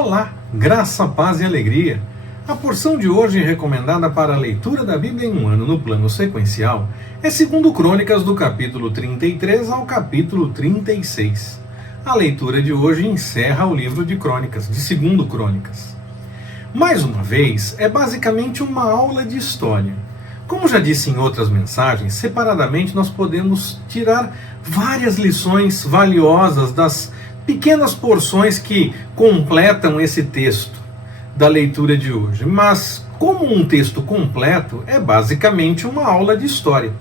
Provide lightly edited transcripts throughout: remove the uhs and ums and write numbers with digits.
Olá, graça, paz e alegria. A porção de hoje recomendada para a leitura da Bíblia em um ano no plano sequencial é 2 Crônicas do capítulo 33 ao capítulo 36. A leitura de hoje encerra o livro de Crônicas, de 2 Crônicas. Mais uma vez, é basicamente uma aula de história. Como já disse em outras mensagens, separadamente nós podemos tirar várias lições valiosas das pequenas porções que completam esse texto da leitura de hoje. Mas, como um texto completo, é basicamente uma aula de história.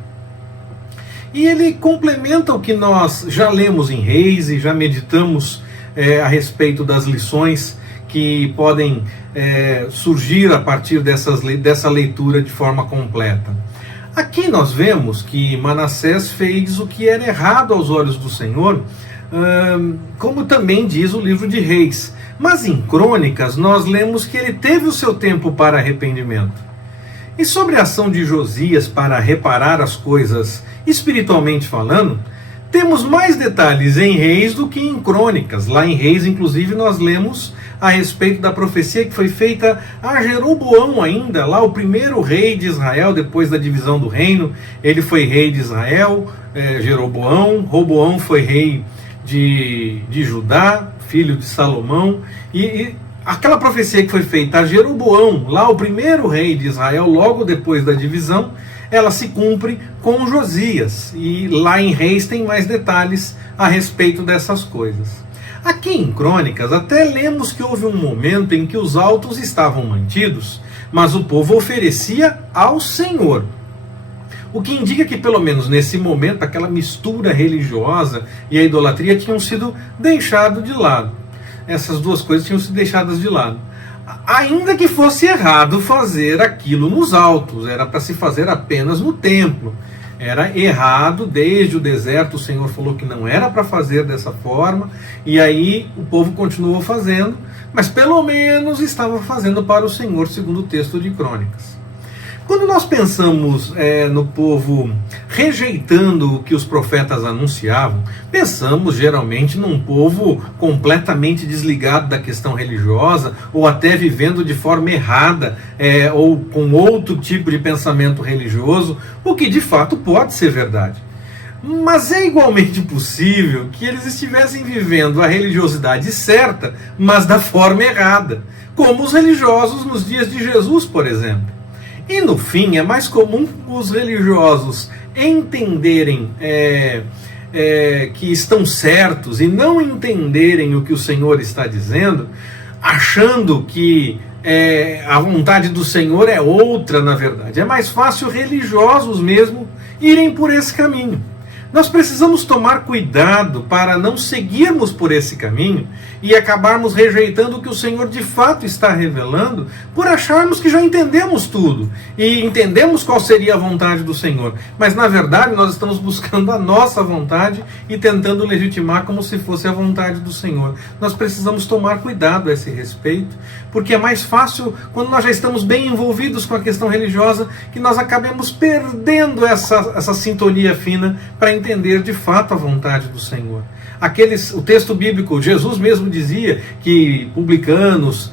E ele complementa o que nós já lemos em Reis e já meditamos a respeito das lições que podem surgir a partir dessa leitura de forma completa. Aqui nós vemos que Manassés fez o que era errado aos olhos do Senhor, como também diz o livro de Reis. Mas em Crônicas nós lemos que ele teve o seu tempo para arrependimento. E sobre a ação de Josias para reparar as coisas espiritualmente falando, temos mais detalhes em Reis do que em Crônicas. Lá em Reis, inclusive, nós lemos a respeito da profecia que foi feita a Jeroboão ainda, lá o primeiro rei de Israel, depois da divisão do reino. Ele foi rei de Israel, Jeroboão. Roboão foi rei de Judá, filho de Salomão. E aquela profecia que foi feita a Jeroboão, lá o primeiro rei de Israel, logo depois da divisão, ela se cumpre com Josias. E lá em Reis tem mais detalhes a respeito dessas coisas. Aqui em Crônicas até lemos que houve um momento em que os altos estavam mantidos, mas o povo oferecia ao Senhor. O que indica que pelo menos nesse momento aquela mistura religiosa e a idolatria tinham sido deixado de lado. Essas duas coisas tinham sido deixadas de lado. Ainda que fosse errado fazer aquilo nos altos, era para se fazer apenas no templo. Era errado, desde o deserto o Senhor falou que não era para fazer dessa forma, e aí o povo continuou fazendo, mas pelo menos estava fazendo para o Senhor, segundo o texto de Crônicas. Quando nós pensamos no povo rejeitando o que os profetas anunciavam, pensamos geralmente num povo completamente desligado da questão religiosa, ou até vivendo de forma errada, ou com outro tipo de pensamento religioso, o que de fato pode ser verdade. Mas é igualmente possível que eles estivessem vivendo a religiosidade certa, mas da forma errada, como os religiosos nos dias de Jesus, por exemplo. E no fim, é mais comum os religiosos entenderem que estão certos e não entenderem o que o Senhor está dizendo, achando que a vontade do Senhor é outra, na verdade. É mais fácil religiosos mesmo irem por esse caminho. Nós precisamos tomar cuidado para não seguirmos por esse caminho e acabarmos rejeitando o que o Senhor de fato está revelando por acharmos que já entendemos tudo e entendemos qual seria a vontade do Senhor. Mas na verdade nós estamos buscando a nossa vontade e tentando legitimar como se fosse a vontade do Senhor. Nós precisamos tomar cuidado a esse respeito, porque é mais fácil, quando nós já estamos bem envolvidos com a questão religiosa, que nós acabemos perdendo essa sintonia fina para entender de fato a vontade do Senhor. O texto bíblico, Jesus mesmo dizia que publicanos,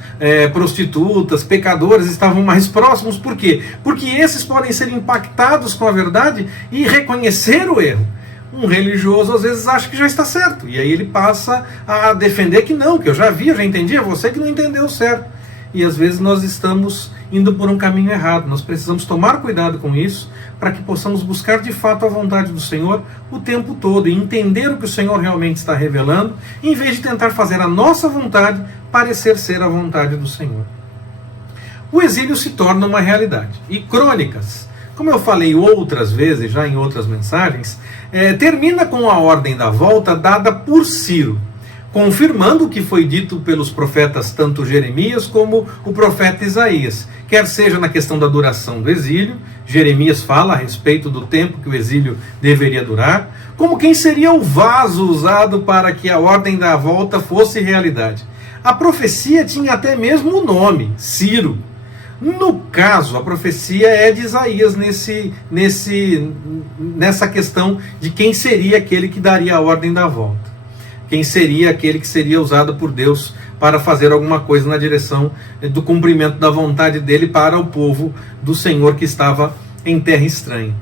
prostitutas, pecadores estavam mais próximos. Por quê? Porque esses podem ser impactados com a verdade e reconhecer o erro. Um religioso às vezes acha que já está certo, e aí ele passa a defender que não, que eu já vi, eu já entendi, é você que não entendeu certo. E às vezes nós estamos indo por um caminho errado. Nós precisamos tomar cuidado com isso, para que possamos buscar de fato a vontade do Senhor o tempo todo, e entender o que o Senhor realmente está revelando, em vez de tentar fazer a nossa vontade parecer ser a vontade do Senhor. O exílio se torna uma realidade. E Crônicas, como eu falei outras vezes, já em outras mensagens, termina com a ordem da volta dada por Ciro, confirmando o que foi dito pelos profetas, tanto Jeremias como o profeta Isaías, quer seja na questão da duração do exílio. Jeremias fala a respeito do tempo que o exílio deveria durar, como quem seria o vaso usado para que a ordem da volta fosse realidade. A profecia tinha até mesmo o nome, Ciro. No caso, a profecia é de Isaías nessa questão de quem seria aquele que daria a ordem da volta. Quem seria aquele que seria usado por Deus para fazer alguma coisa na direção do cumprimento da vontade dele para o povo do Senhor que estava em terra estranha.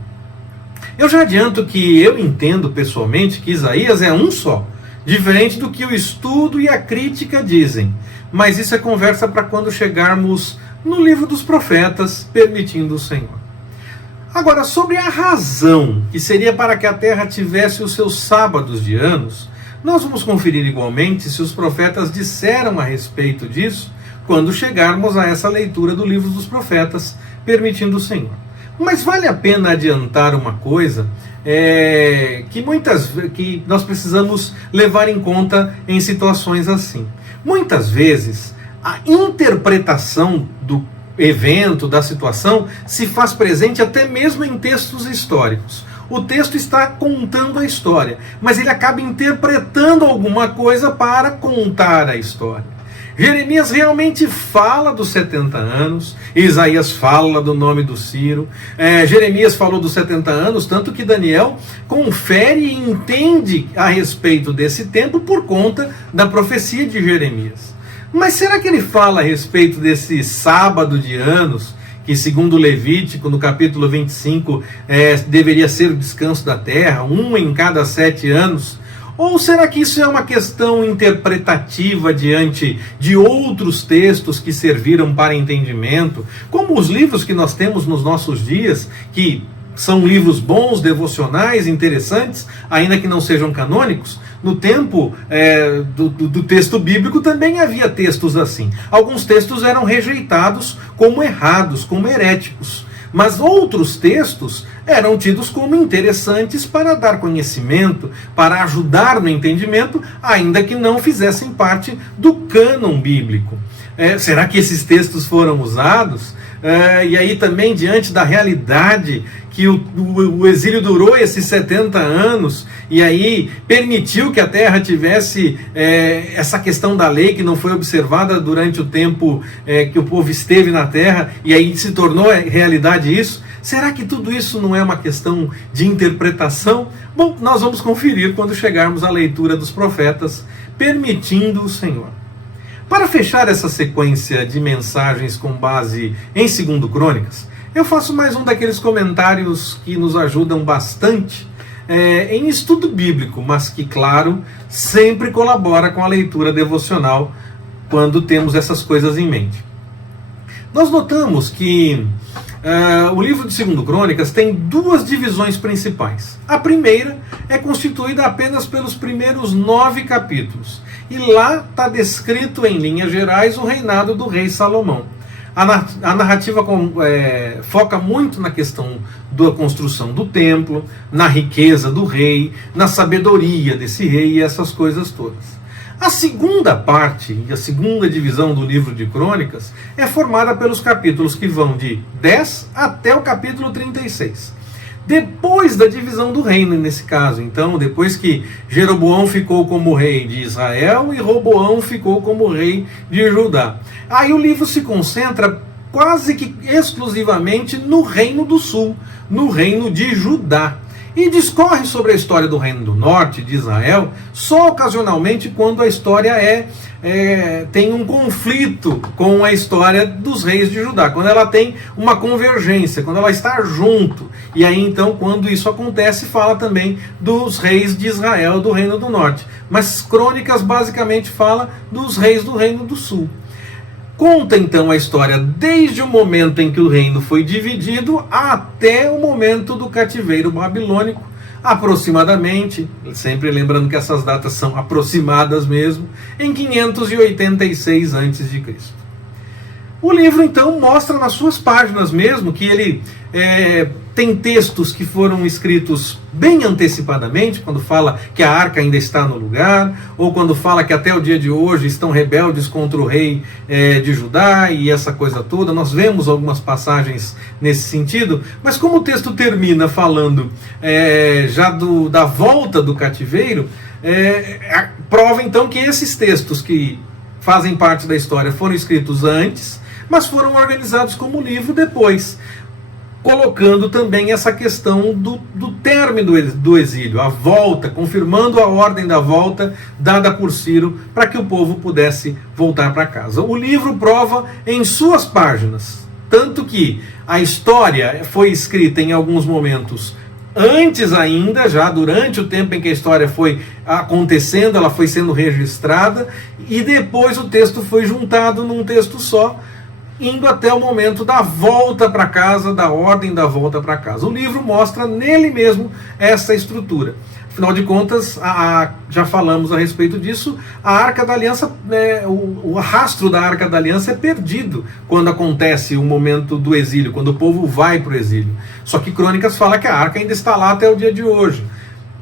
Eu já adianto que eu entendo pessoalmente que Isaías é um só, diferente do que o estudo e a crítica dizem, mas isso é conversa para quando chegarmos no livro dos profetas, permitindo o Senhor. Agora, sobre a razão que seria para que a terra tivesse os seus sábados de anos, nós vamos conferir igualmente se os profetas disseram a respeito disso quando chegarmos a essa leitura do livro dos profetas, permitindo o Senhor. Mas vale a pena adiantar uma coisa que nós precisamos levar em conta em situações assim. Muitas vezes, a interpretação do evento, da situação, se faz presente até mesmo em textos históricos. O texto está contando a história, mas ele acaba interpretando alguma coisa para contar a história. Jeremias realmente fala dos 70 anos, Isaías fala do nome do Ciro, Jeremias falou dos 70 anos, tanto que Daniel confere e entende a respeito desse tempo por conta da profecia de Jeremias. Mas será que ele fala a respeito desse sábado de anos, que segundo Levítico, no capítulo 25, deveria ser o descanso da terra, um em cada 7 anos? Ou será que isso é uma questão interpretativa diante de outros textos que serviram para entendimento, como os livros que nós temos nos nossos dias, que são livros bons, devocionais, interessantes, ainda que não sejam canônicos? No tempo do texto bíblico também havia textos assim. Alguns textos eram rejeitados como errados, como heréticos. Mas outros textos eram tidos como interessantes para dar conhecimento, para ajudar no entendimento, ainda que não fizessem parte do cânon bíblico. Será que esses textos foram usados? E aí também, diante da realidade que o exílio durou esses 70 anos, e aí permitiu que a terra tivesse essa questão da lei que não foi observada durante o tempo que o povo esteve na terra, e aí se tornou realidade isso? Será que tudo isso não é uma questão de interpretação? Bom, nós vamos conferir quando chegarmos à leitura dos profetas, permitindo o Senhor. Para fechar essa sequência de mensagens com base em 2 Crônicas, eu faço mais um daqueles comentários que nos ajudam bastante em estudo bíblico, mas que, claro, sempre colabora com a leitura devocional quando temos essas coisas em mente. Nós notamos que o livro de 2 Crônicas tem duas divisões principais. A primeira é constituída apenas pelos primeiros 9 capítulos. E lá está descrito em linhas gerais o reinado do rei Salomão. A narrativa foca muito na questão da construção do templo, na riqueza do rei, na sabedoria desse rei e essas coisas todas. A segunda parte, e a segunda divisão do livro de Crônicas, é formada pelos capítulos que vão de 10 até o capítulo 36. Depois da divisão do reino, nesse caso, então, depois que Jeroboão ficou como rei de Israel e Roboão ficou como rei de Judá. Aí o livro se concentra quase que exclusivamente no reino do sul, no reino de Judá. E discorre sobre a história do reino do norte, de Israel, só ocasionalmente quando a história tem um conflito com a história dos reis de Judá, quando ela tem uma convergência, quando ela está junto. E aí então, quando isso acontece, fala também dos reis de Israel, do reino do norte. Mas Crônicas basicamente fala dos reis do reino do sul. Conta então a história desde o momento em que o reino foi dividido até o momento do cativeiro babilônico, aproximadamente, sempre lembrando que essas datas são aproximadas mesmo, em 586 a.C. O livro então mostra nas suas páginas mesmo que ele tem textos que foram escritos bem antecipadamente, quando fala que a arca ainda está no lugar, ou quando fala que até o dia de hoje estão rebeldes contra o rei de Judá e essa coisa toda. Nós vemos algumas passagens nesse sentido, mas como o texto termina falando já da volta do cativeiro, prova então que esses textos que fazem parte da história foram escritos antes, mas foram organizados como livro depois. colocando também essa questão do término do exílio, a volta, confirmando a ordem da volta dada por Ciro para que o povo pudesse voltar para casa. O livro prova em suas páginas, tanto que a história foi escrita em alguns momentos antes ainda, já durante o tempo em que a história foi acontecendo, ela foi sendo registrada, e depois o texto foi juntado num texto só, indo até o momento da volta para casa, da ordem da volta para casa. O livro mostra nele mesmo essa estrutura. Afinal de contas, já falamos a respeito disso, a Arca da Aliança, o rastro da Arca da Aliança é perdido quando acontece o momento do exílio, quando o povo vai para o exílio. Só que Crônicas fala que a Arca ainda está lá até o dia de hoje.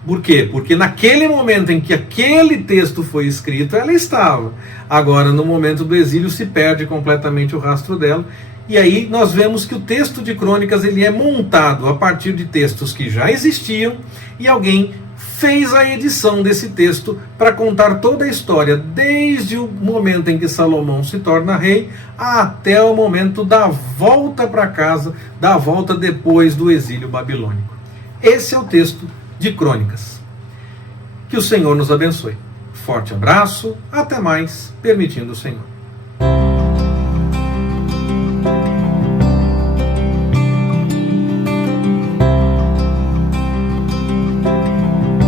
Por quê? Porque naquele momento em que aquele texto foi escrito, ela estava. Agora, no momento do exílio, se perde completamente o rastro dela. E aí nós vemos que o texto de Crônicas ele é montado a partir de textos que já existiam e alguém fez a edição desse texto para contar toda a história, desde o momento em que Salomão se torna rei até o momento da volta para casa, da volta depois do exílio babilônico. Esse é o texto de Crônicas. Que o Senhor nos abençoe. Forte abraço, até mais, permitindo o Senhor.